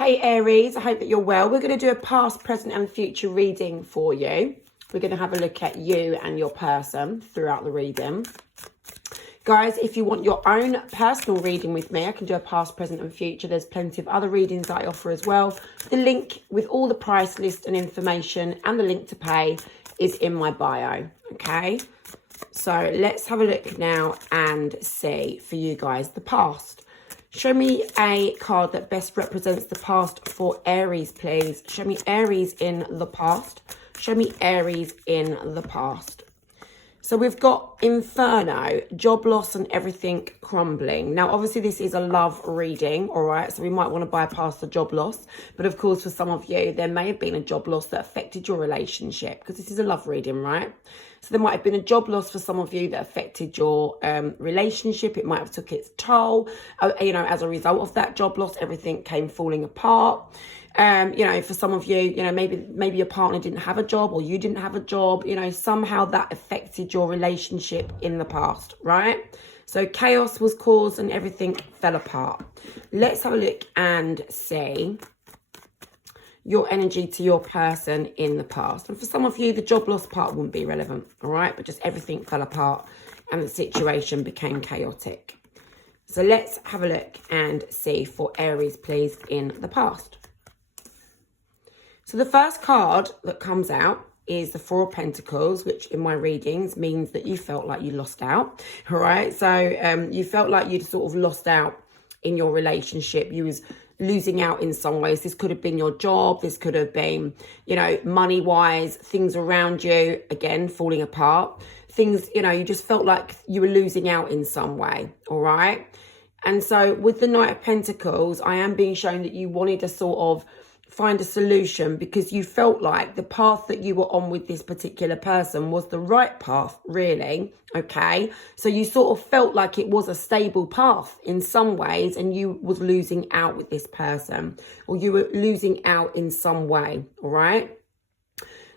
Hey Aries, I hope that you're well. We're going to do a past, present and future reading for you. We're going to have a look at you and your person throughout the reading. Guys, if you want your own personal reading with me, I can do a past, present and future. There's plenty of other readings that I offer as well. The link with all the price list and information and the link to pay is in my bio, okay? So let's have a look now and see for you guys the past. Show me a card that best represents the past for Aries, please. Show me Aries in the past. Show me Aries in the past. So we've got Inferno, job loss and everything crumbling. Now, obviously, this is a love reading, all right? So we might want to bypass the job loss. But of course, for some of you, there may have been a job loss that affected your relationship because this is a love reading, right? So there might have been a job loss for some of you that affected your relationship. It might have took its toll. As a result of that job loss, everything came falling apart. For some of you, maybe your partner didn't have a job or you didn't have a job, somehow that affected your relationship in the past, right? So chaos was caused and everything fell apart. Let's have a look and see your energy to your person in the past. And for some of you, the job loss part wouldn't be relevant, all right? But just everything fell apart and the situation became chaotic. So let's have a look and see for Aries, please, in the past. So the first card that comes out is the Four of Pentacles, which in my readings means that you felt like you lost out, all right? So you felt like you'd sort of lost out in your relationship. You was losing out in some ways. This could have been your job. This could have been, money-wise, things around you, again, falling apart. Things, you just felt like you were losing out in some way, all right? And so with the Knight of Pentacles, I am being shown that you wanted to sort of find a solution because you felt like the path that you were on with this particular person was the right path, really, okay? So you sort of felt like it was a stable path in some ways and you was losing out with this person or you were losing out in some way, all right?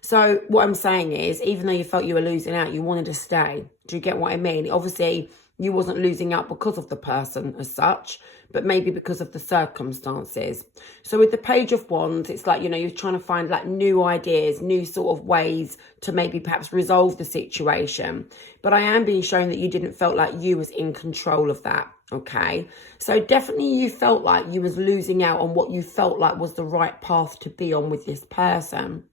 So what I'm saying is, even though you felt you were losing out, you wanted to stay. Do you get what I mean? Obviously, you wasn't losing out because of the person as such, but maybe because of the circumstances. So with the Page of Wands, it's like, you're trying to find like new ideas, new sort of ways to maybe perhaps resolve the situation. But I am being shown that you didn't felt like you was in control of that, okay? So definitely you felt like you was losing out on what you felt like was the right path to be on with this person.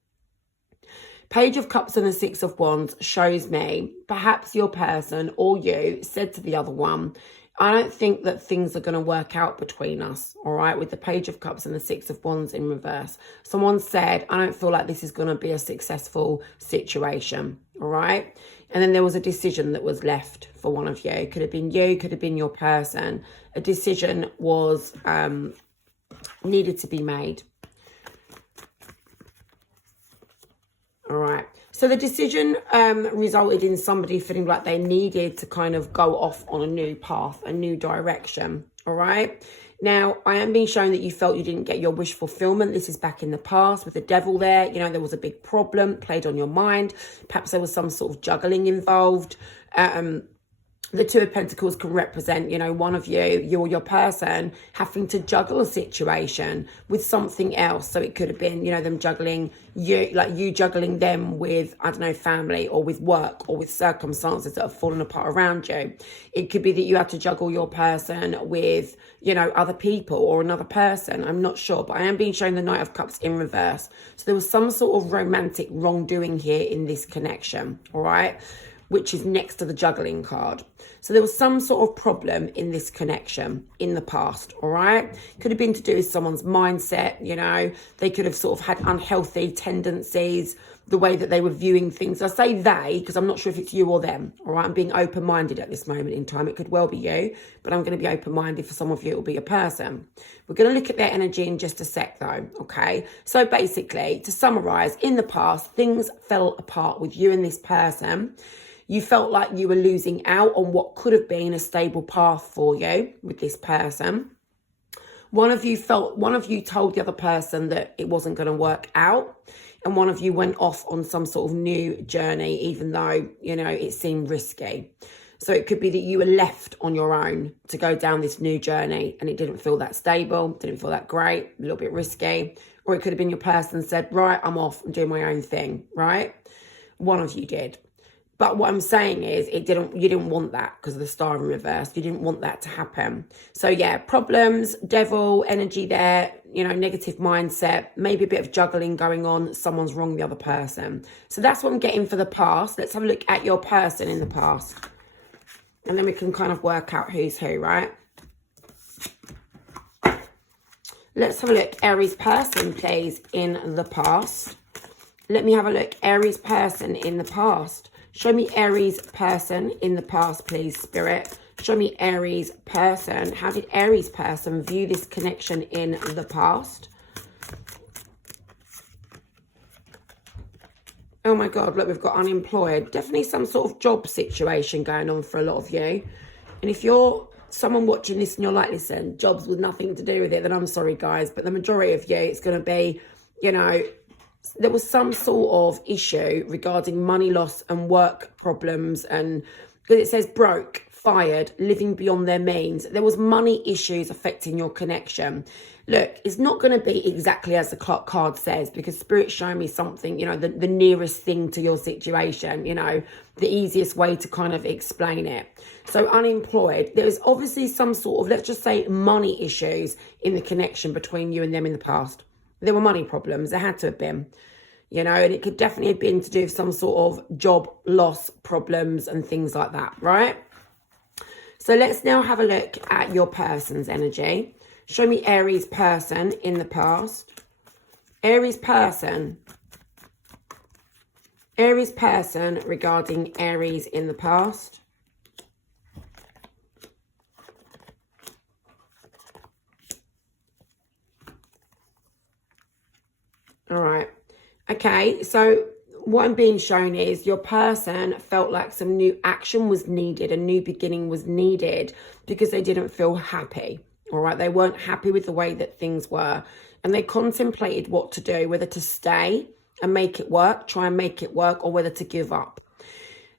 Page of Cups and the Six of Wands shows me perhaps your person or you said to the other one, I don't think that things are going to work out between us, all right, with the Page of Cups and the Six of Wands in reverse. Someone said, I don't feel like this is going to be a successful situation, all right? And then there was a decision that was left for one of you. Could have been you, could have been your person. A decision was needed to be made. All right. So the decision resulted in somebody feeling like they needed to kind of go off on a new path, a new direction. All right. Now, I am being shown that you felt you didn't get your wish fulfillment. This is back in the past with the devil there. There was a big problem played on your mind. Perhaps there was some sort of juggling involved. The Two of Pentacles can represent, one of you or your person having to juggle a situation with something else. So it could have been, them juggling you, like you juggling them with, I don't know, family or with work or with circumstances that have fallen apart around you. It could be that you had to juggle your person with, other people or another person. I'm not sure, but I am being shown the Knight of Cups in reverse. So there was some sort of romantic wrongdoing here in this connection, all right? Which is next to the juggling card. So there was some sort of problem in this connection in the past, all right? Could have been to do with someone's mindset, They could have sort of had unhealthy tendencies, the way that they were viewing things. I say they, because I'm not sure if it's you or them, all right? I'm being open-minded at this moment in time. It could well be you, but I'm going to be open-minded. For some of you, it will be a person. We're going to look at their energy in just a sec, though, okay? So basically, to summarise, in the past, things fell apart with you and this person. You felt like you were losing out on what could have been a stable path for you with this person. One of you told the other person that it wasn't going to work out. And one of you went off on some sort of new journey, even though, it seemed risky. So it could be that you were left on your own to go down this new journey and it didn't feel that stable, didn't feel that great, a little bit risky. Or it could have been your person said, right, I'm off, I'm doing my own thing, right? One of you did. But what I'm saying is you didn't want that because of the star in reverse. You didn't want that to happen. So yeah, problems, devil, energy there, you know, negative mindset, maybe a bit of juggling going on. Someone's wrong the other person. So that's what I'm getting for the past. Let's have a look at your person in the past. And then we can kind of work out who's who, right? Let's have a look. Aries person, please, in the past. Let me have a look. Aries person in the past. Show me Aries person in the past, please, Spirit. Show me Aries person. How did Aries person view this connection in the past? Oh my God, look, we've got unemployed. Definitely some sort of job situation going on for a lot of you. And if you're someone watching this and you're like, listen, jobs with nothing to do with it, then I'm sorry, guys. But the majority of you, it's going to be, you know, there was some sort of issue regarding money loss and work problems, and because it says broke, fired, living beyond their means. There was money issues affecting your connection. Look, it's not going to be exactly as the card says, because Spirit's showing me something, you know, the nearest thing to your situation, you know, the easiest way to kind of explain it. So unemployed, there's obviously some sort of, let's just say, money issues in the connection between you and them in the past. There were money problems. There had to have been, you know, and it could definitely have been to do with some sort of job loss problems and things like that, right? So let's now have a look at your person's energy. Show me Aries person in the past. Aries person. Aries person regarding Aries in the past. All right. Okay, so what I'm being shown is your person felt like some new action was needed, a new beginning was needed because they didn't feel happy. All right, they weren't happy with the way that things were, and they contemplated what to do, whether to stay and make it work, try and make it work, or whether to give up.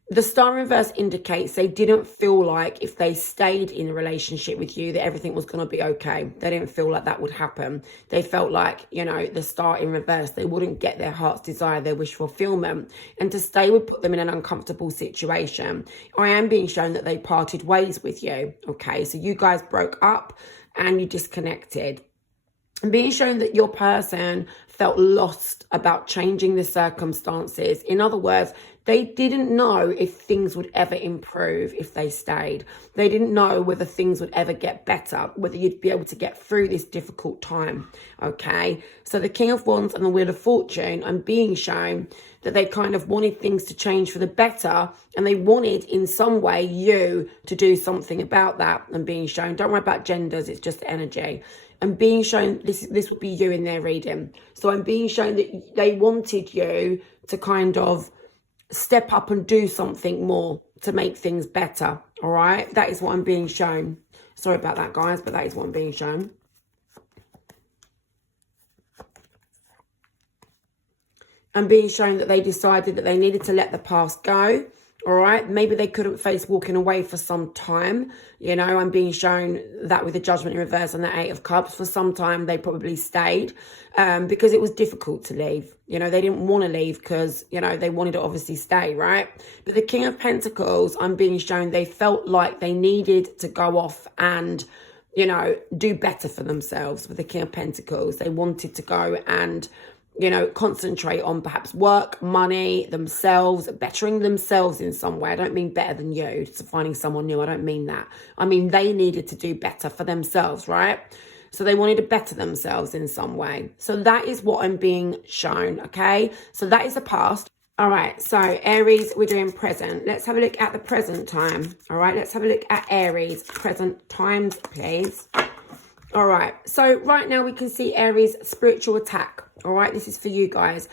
The star reverse indicates they didn't feel like if they stayed in a relationship with you that everything was going to be okay. They didn't feel like that would happen. They felt like, you know, the star in reverse, they wouldn't get their heart's desire, their wish fulfillment. And to stay would put them in an uncomfortable situation. I am being shown that they parted ways with you. Okay, so you guys broke up and you disconnected. And being shown that your person felt lost about changing the circumstances. In other words, they didn't know if things would ever improve if they stayed. They didn't know whether things would ever get better, whether you'd be able to get through this difficult time, okay? So the King of Wands and the Wheel of Fortune, I'm being shown that they kind of wanted things to change for the better, and they wanted in some way you to do something about that. I'm being shown, don't worry about genders, it's just energy. I'm being shown, this would be you in their reading. So I'm being shown that they wanted you to kind of step up and do something more to make things better, all right? That is what I'm being shown. Sorry about that, guys, but that is what I'm being shown. I'm being shown that they decided that they needed to let the past go, all right? Maybe they couldn't face walking away for some time. You know, I'm being shown that with the Judgment in reverse and the Eight of Cups. For some time, they probably stayed because it was difficult to leave. You know, they didn't want to leave because, you know, they wanted to obviously stay, right? But the King of Pentacles, I'm being shown they felt like they needed to go off and, you know, do better for themselves. With the King of Pentacles, they wanted to go and, you know, concentrate on perhaps work, money, themselves, bettering themselves in some way. I don't mean better than you, so finding someone new. I don't mean that. I mean, they needed to do better for themselves, right? So they wanted to better themselves in some way. So that is what I'm being shown, okay? So that is the past. All right, so Aries, we're doing present. Let's have a look at the present time. All right, let's have a look at Aries, present times, please. All right, so right now we can see Aries, spiritual attack. All right, this is for you guys.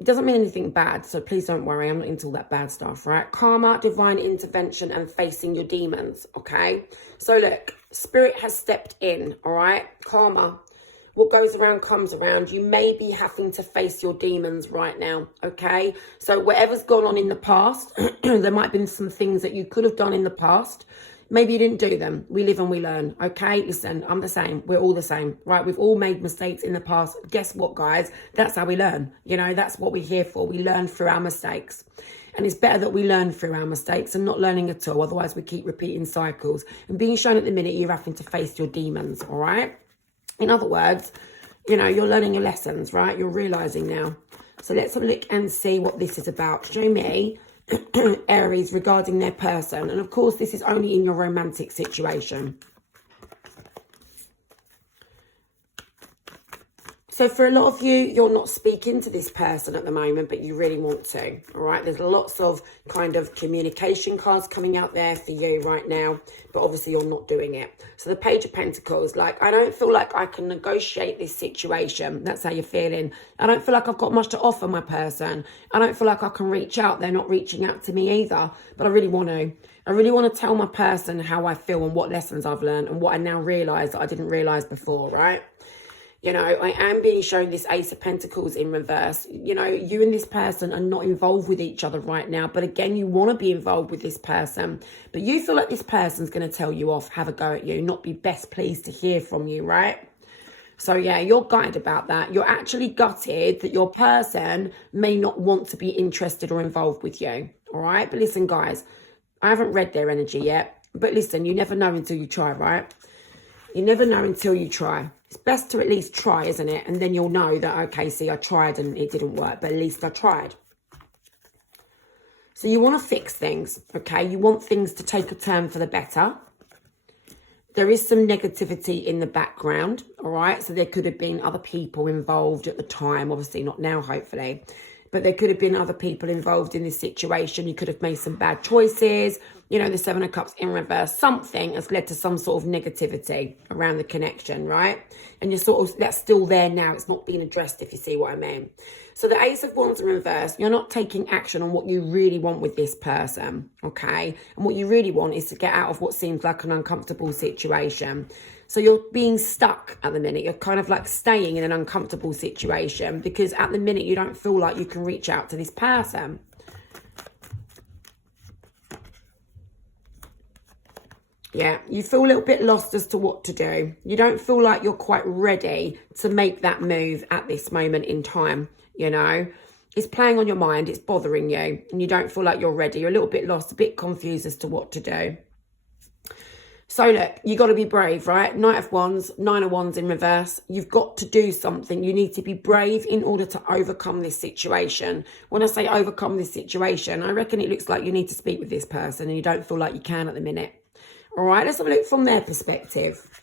It doesn't mean anything bad, so please don't worry. I'm not into all that bad stuff, right? Karma, divine intervention, and facing your demons, okay? So look, Spirit has stepped in, all right? Karma. what goes around comes around. You may be having to face your demons right now, okay? So whatever's gone on in the past, there might have been some things that you could have done in the past. Maybe you didn't do them. We live and we learn, okay? Listen, I'm the same. We're all the same, right? We've all made mistakes in the past. Guess what, guys? That's how we learn. You know, that's what we're here for. We learn through our mistakes. And it's better that we learn through our mistakes and not learning at all. Otherwise, we keep repeating cycles. And being shown at the minute, you're having to face your demons, all right? In other words, you know, you're learning your lessons, right? You're realising now. So let's have a look and see what this is about. Show me, Aries, regarding their person. And of course, this is only in your romantic situation. So for a lot of you, you're not speaking to this person at the moment, but you really want to, all right? There's lots of kind of communication cards coming out there for you right now, but obviously you're not doing it. So the Page of Pentacles, like, I don't feel like I can negotiate this situation. That's how you're feeling. I don't feel like I've got much to offer my person. I don't feel like I can reach out. They're not reaching out to me either, but I really want to. I really want to tell my person how I feel and what lessons I've learned and what I now realise that I didn't realise before, right? You know, I am being shown this Ace of Pentacles in reverse. You know, you and this person are not involved with each other right now. But again, you want to be involved with this person. But you feel like this person's going to tell you off, have a go at you, not be best pleased to hear from you, right? So, yeah, you're gutted about that. You're actually gutted that your person may not want to be interested or involved with you, all right? But listen, guys, I haven't read their energy yet. But listen, you never know until you try, right? You never know until you try. It's best to at least try, isn't it? And then you'll know that, okay, see, I tried and it didn't work, but at least I tried. So you want to fix things, okay? You want things to take a turn for the better. There is some negativity in the background, all right? So there could have been other people involved at the time, obviously not now, hopefully. But there could have been other people involved in this situation. You could have made some bad choices. You know, the Seven of Cups in reverse. Something has led to some sort of negativity around the connection, right? And you're sort of, that's still there now. It's not being addressed, if you see what I mean. So the Ace of Wands in reverse, you're not taking action on what you really want with this person, okay? And what you really want is to get out of what seems like an uncomfortable situation. So you're being stuck at the minute. You're kind of like staying in an uncomfortable situation because at the minute you don't feel like you can reach out to this person. Yeah, you feel a little bit lost as to what to do. You don't feel like you're quite ready to make that move at this moment in time, you know. It's playing on your mind, it's bothering you, and you don't feel like you're ready. You're a little bit lost, a bit confused as to what to do. So look, you got to be brave, right? Knight of Wands, Nine of Wands in reverse. You've got to do something. You need to be brave in order to overcome this situation. When I say overcome this situation, I reckon it looks like you need to speak with this person and you don't feel like you can at the minute. All right, let's have a look from their perspective.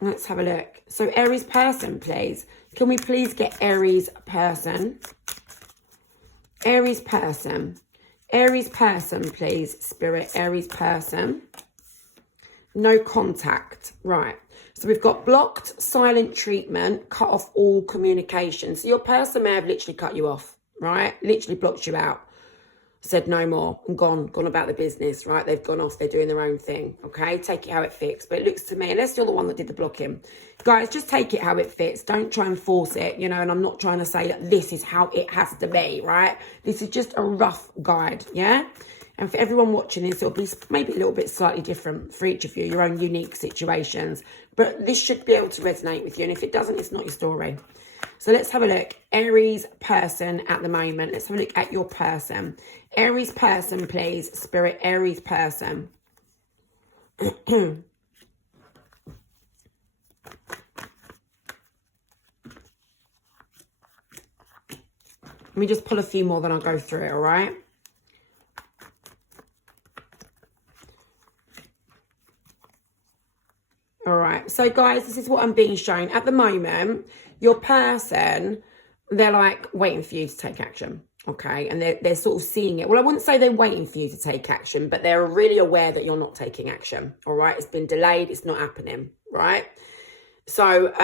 Let's have a look. So Aries person, please. Can we please get Aries person? Aries person. Aries person, please, Spirit. Aries person. No contact. Right. So we've got blocked, silent treatment, cut off all communication. So your person may have literally cut you off, right? Literally blocked you out. Said no more and gone about the business, right? They've gone off, they're doing their own thing, okay? Take it how it fits. But it looks to me, unless you're the one that did the blocking, guys, just take it how it fits. Don't try and force it, you know, and I'm not trying to say that this is how it has to be, right? This is just a rough guide, yeah? And for everyone watching this, it'll be maybe a little bit slightly different for each of you, your own unique situations. But this should be able to resonate with you. And if it doesn't, it's not your story. So let's have a look. Aries person at the moment. Let's have a look at your person. Aries person, please. Spirit, Aries person. Let me just pull a few more, then I'll go through it, all right? All right. So, guys, this is what I'm being shown. At the moment, your person, they're like waiting for you to take action, okay? And they're sort of seeing it. Well, I wouldn't say they're waiting for you to take action, but they're really aware that you're not taking action, all right? It's been delayed. It's not happening, right? So,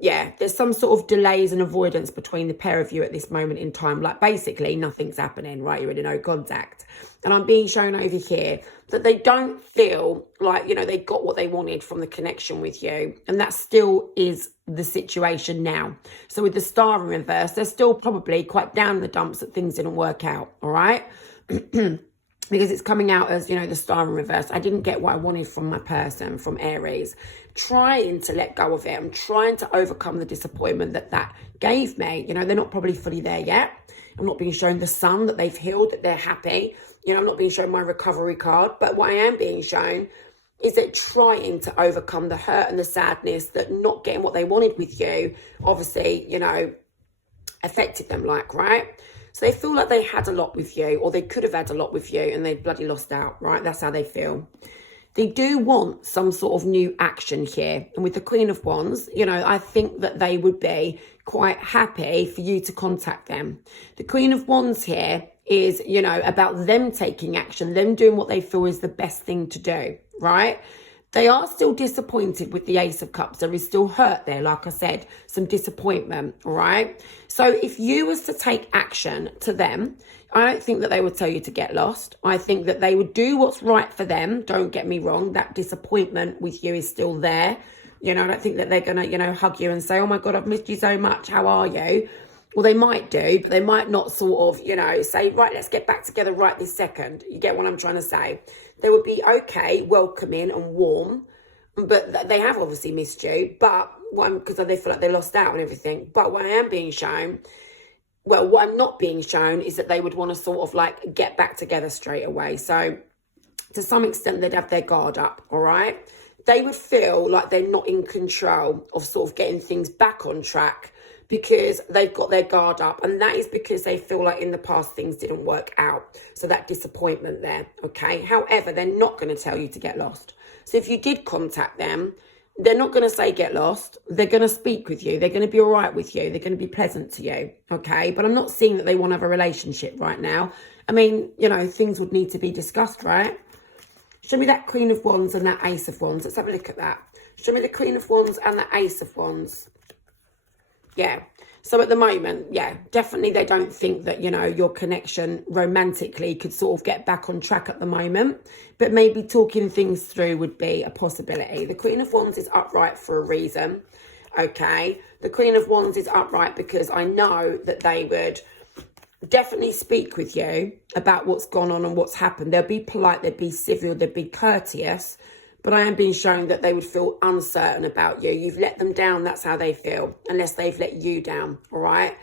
yeah, there's some sort of delays and avoidance between the pair of you at this moment in time. Like, basically, nothing's happening, right? You're in no contact. And I'm being shown over here that they don't feel like, you know, they got what they wanted from the connection with you. And that still is the situation now. So with the star in reverse, they're still probably quite down in the dumps that things didn't work out, all right? Because it's coming out as, you know, the star in reverse. I didn't get what I wanted from my person, from Aries. Trying to let go of it. I'm trying to overcome the disappointment that gave me. You know, they're not probably fully there yet. I'm not being shown the sun, that they've healed, that they're happy. You know, I'm not being shown my recovery card. But what I am being shown is that trying to overcome the hurt and the sadness that not getting what they wanted with you, obviously, you know, affected them, like, right? So they feel like they had a lot with you, or they could have had a lot with you, and they bloody lost out, right? That's how they feel. They do want some sort of new action here. And with the Queen of Wands, you know, I think that they would be quite happy for you to contact them. The Queen of Wands here is, you know, about them taking action, them doing what they feel is the best thing to do, right? They are still disappointed with the Ace of Cups. There is still hurt there, like I said, some disappointment, all right? So if you was to take action to them, I don't think that they would tell you to get lost. I think that they would do what's right for them. Don't get me wrong. That disappointment with you is still there. You know, I don't think that they're going to, you know, hug you and say, oh my God, I've missed you so much. How are you? Well, they might do, but they might not sort of, you know, say, right, let's get back together right this second. You get what I'm trying to say? They would be okay, welcoming and warm, but they have obviously missed you, but because they feel like they lost out and everything. But what I am being shown, well, what I'm not being shown is that they would want to sort of like get back together straight away. So to some extent, they'd have their guard up, all right? They would feel like they're not in control of sort of getting things back on track because they've got their guard up. And that is because they feel like in the past things didn't work out. So that disappointment there, okay? However, they're not going to tell you to get lost. So if you did contact them, they're not going to say get lost. They're going to speak with you. They're going to be all right with you. They're going to be pleasant to you, okay? But I'm not seeing that they want to have a relationship right now. I mean, you know, things would need to be discussed, right? Show me that Queen of Wands and that Ace of Wands. Let's have a look at that. Show me the Queen of Wands and the Ace of Wands. Yeah. So at the moment, yeah, definitely they don't think that, you know, your connection romantically could sort of get back on track at the moment. But maybe talking things through would be a possibility. The Queen of Wands is upright for a reason, okay? The Queen of Wands is upright because I know that they would definitely speak with you about what's gone on and what's happened. They'll be polite, they'll be civil, they'll be courteous. But I am being shown that they would feel uncertain about you. You've let them down, that's how they feel, unless they've let you down, all right?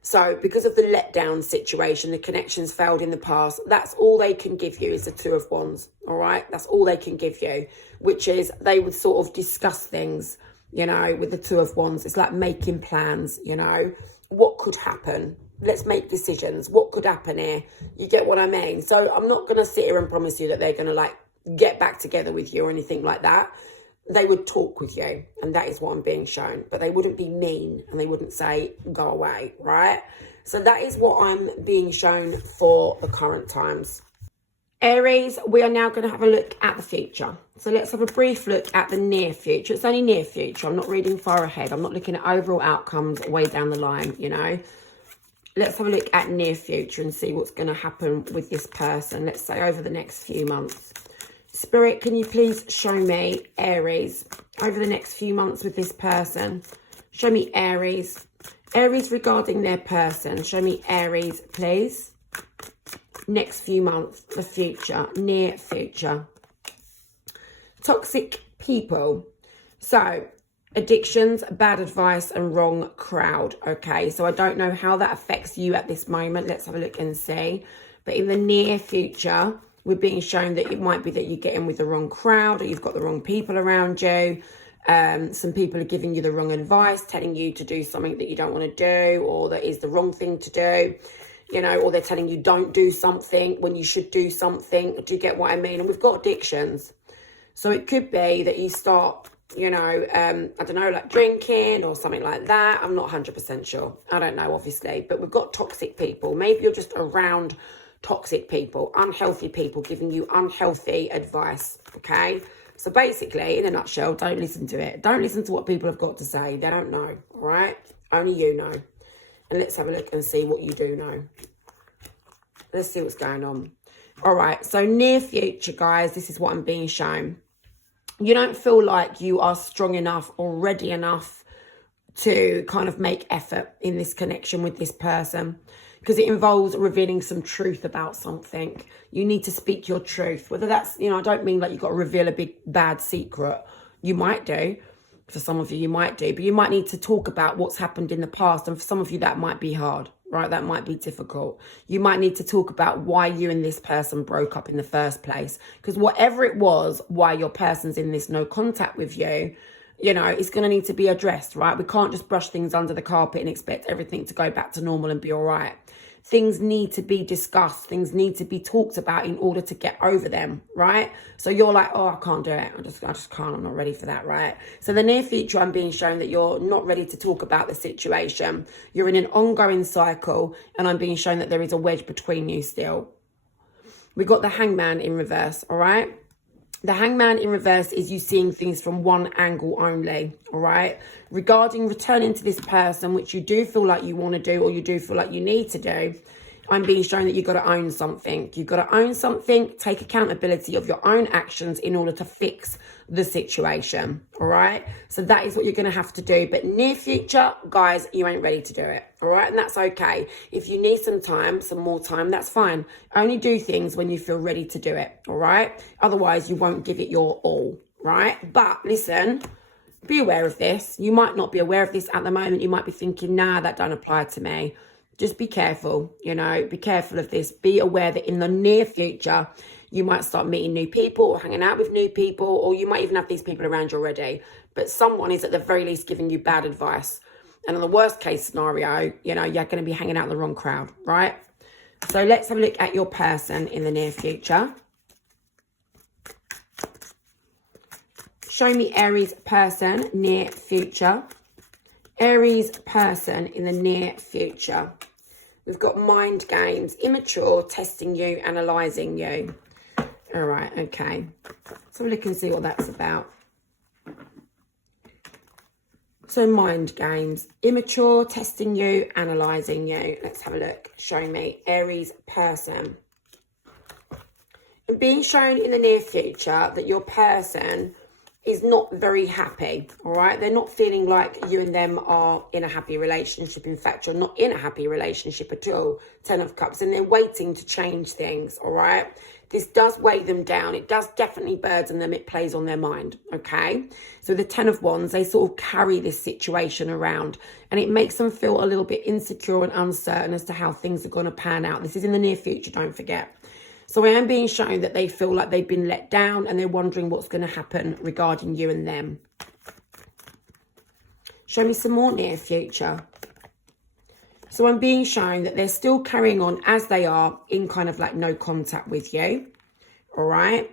So because of the letdown situation, the connections failed in the past, that's all they can give you is the Two of Wands, all right? That's all they can give you, which is they would sort of discuss things, you know, with the Two of Wands. It's like making plans, you know, what could happen? Let's make decisions. What could happen here? You get what I mean? So I'm not going to sit here and promise you that they're going to like get back together with you or anything like that. They would talk with you, and that is what I'm being shown. But they wouldn't be mean, and they wouldn't say, go away, right? So that is what I'm being shown for the current times. Aries, we are now going to have a look at the future. So let's have a brief look at the near future. It's only near future. I'm not reading far ahead. I'm not looking at overall outcomes way down the line, you know. Let's have a look at near future and see what's going to happen with this person. Let's say over the next few months. Spirit, can you please show me Aries over the next few months with this person? Show me Aries. Aries regarding their person. Show me Aries, please. Next few months, the future, near future. Toxic people. So, addictions, bad advice, and wrong crowd. Okay, so I don't know how that affects you at this moment. Let's have a look and see. But in the near future, we're being shown that it might be that you get in with the wrong crowd, or you've got the wrong people around you. Some people are giving you the wrong advice, telling you to do something that you don't want to do, or that is the wrong thing to do, you know, or they're telling you don't do something when you should do something. Do you get what I mean? And we've got addictions. So it could be that you start, you know, I don't know, like drinking or something like that. I'm not 100% sure. I don't know, obviously. But we've got toxic people. Maybe you're just around toxic people, unhealthy people giving you unhealthy advice, okay? So basically, in a nutshell, don't listen to it. Don't listen to what people have got to say. They don't know, all right? Only you know. And let's have a look and see what you do know. Let's see what's going on. All right, so near future, guys, this is what I'm being shown. You don't feel like you are strong enough or ready enough to kind of make effort in this connection with this person, because it involves revealing some truth about something. You need to speak your truth, whether that's, I don't mean like you've got to reveal a big bad secret. You might do. For some of you, you might do, but you might need to talk about what's happened in the past. And for some of you, that might be hard, right? That might be difficult. You might need to talk about why you and this person broke up in the first place. Because whatever it was, why your person's in this no contact with you, it's going to need to be addressed, right? We can't just brush things under the carpet and expect everything to go back to normal and be all right. Things need to be discussed. Things need to be talked about in order to get over them, right? So you're like, oh, I can't do it. I just can't. I'm not ready for that, right? So the near future, I'm being shown that you're not ready to talk about the situation. You're in an ongoing cycle, and I'm being shown that there is a wedge between you still. We got the Hangman in reverse, all right? The Hangman in reverse is you seeing things from one angle only, all right? Regarding returning to this person, which you do feel like you want to do or you do feel like you need to do, I'm being shown that you've got to own something. You've got to own something, take accountability of your own actions in order to fix the situation, all right? So that is what you're going to have to do. But near future, guys, you ain't ready to do it, all right? And that's okay. If you need some time, some more time, that's fine. Only do things when you feel ready to do it, all right? Otherwise, you won't give it your all, right? But listen, be aware of this. You might not be aware of this at the moment. You might be thinking, nah, that don't apply to me. Just be careful, be careful of this. Be aware that in the near future, you might start meeting new people or hanging out with new people, or you might even have these people around you already. But someone is at the very least giving you bad advice. And in the worst case scenario, you're going to be hanging out in the wrong crowd, right? So let's have a look at your person in the near future. Show me Aries person, near future. Aries person in the near future. We've got mind games, immature, testing you, analysing you. All right, okay. So we can see what that's about. So mind games, immature, testing you, analysing you. Let's have a look. Show me Aries person. And being shown in the near future that your person is not very happy, all right? They're not feeling like you and them are in a happy relationship. In fact, you're not in a happy relationship at all. 10 of Cups, and they're waiting to change things, all right? This does weigh them down. It does definitely burden them. It plays on their mind, okay? So the 10 of Wands, they sort of carry this situation around, and it makes them feel a little bit insecure and uncertain as to how things are going to pan out. This is in the near future, don't forget. So I am being shown that they feel like they've been let down and they're wondering what's going to happen regarding you and them. Show me some more near future. So I'm being shown that they're still carrying on as they are in kind of like no contact with you. All right.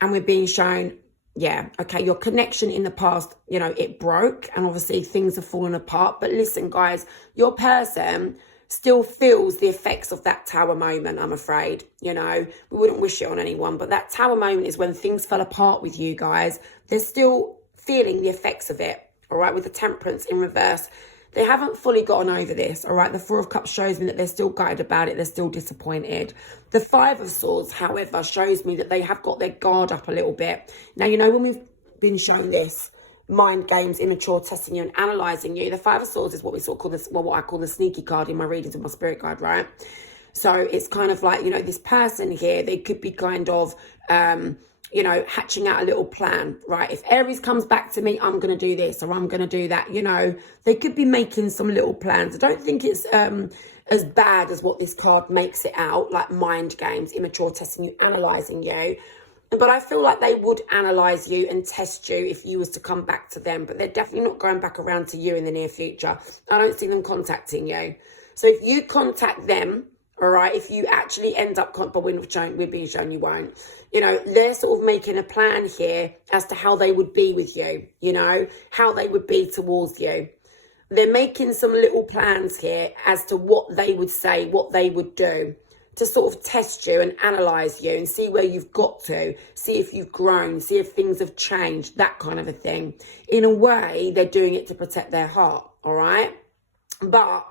And we're being shown, yeah, okay, your connection in the past, it broke and obviously things have fallen apart. But listen, guys, your person still feels the effects of that tower moment, I'm afraid. We wouldn't wish it on anyone, but that tower moment is when things fell apart with you guys. They're still feeling the effects of it, all right, with the Temperance in reverse. They haven't fully gotten over this, all right? The 4 of Cups shows me that they're still gutted about it. They're still disappointed. The 5 of Swords, however, shows me that they have got their guard up a little bit. Now, when we've been shown this, mind games, immature, testing you and analysing you. The 5 of Swords is what we sort of call this, what I call the sneaky card in my readings with my spirit guide, right? So it's kind of like, this person here, they could be kind of, hatching out a little plan, right? If Aries comes back to me, I'm going to do this or I'm going to do that, They could be making some little plans. I don't think it's as bad as what this card makes it out, like mind games, immature, testing you, analysing you. But I feel like they would analyse you and test you if you was to come back to them. But they're definitely not going back around to you in the near future. I don't see them contacting you. So if you contact them, all right, if you actually end up, but we're being shown you won't. They're sort of making a plan here as to how they would be with you, how they would be towards you. They're making some little plans here as to what they would say, what they would do to sort of test you and analyse you and see where you've got to, see if you've grown, see if things have changed, that kind of a thing. In a way, they're doing it to protect their heart, all right? But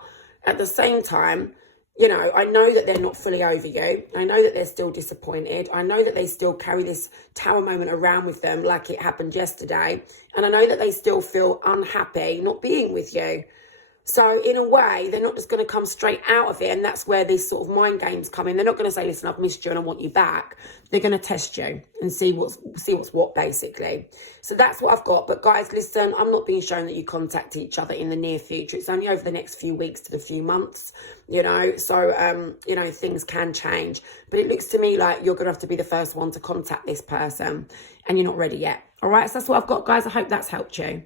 at the same time, you know, I know that they're not fully over you. I know that they're still disappointed. I know that they still carry this tower moment around with them like it happened yesterday. And I know that they still feel unhappy not being with you. So in a way, they're not just going to come straight out of it. And that's where these sort of mind games come in. They're not going to say, listen, I've missed you and I want you back. They're going to test you and see what's what, basically. So that's what I've got. But guys, listen, I'm not being shown that you contact each other in the near future. It's only over the next few weeks to the few months, you know. So, you know, things can change. But it looks to me like you're going to have to be the first one to contact this person and you're not ready yet. All right, so that's what I've got, guys. I hope that's helped you.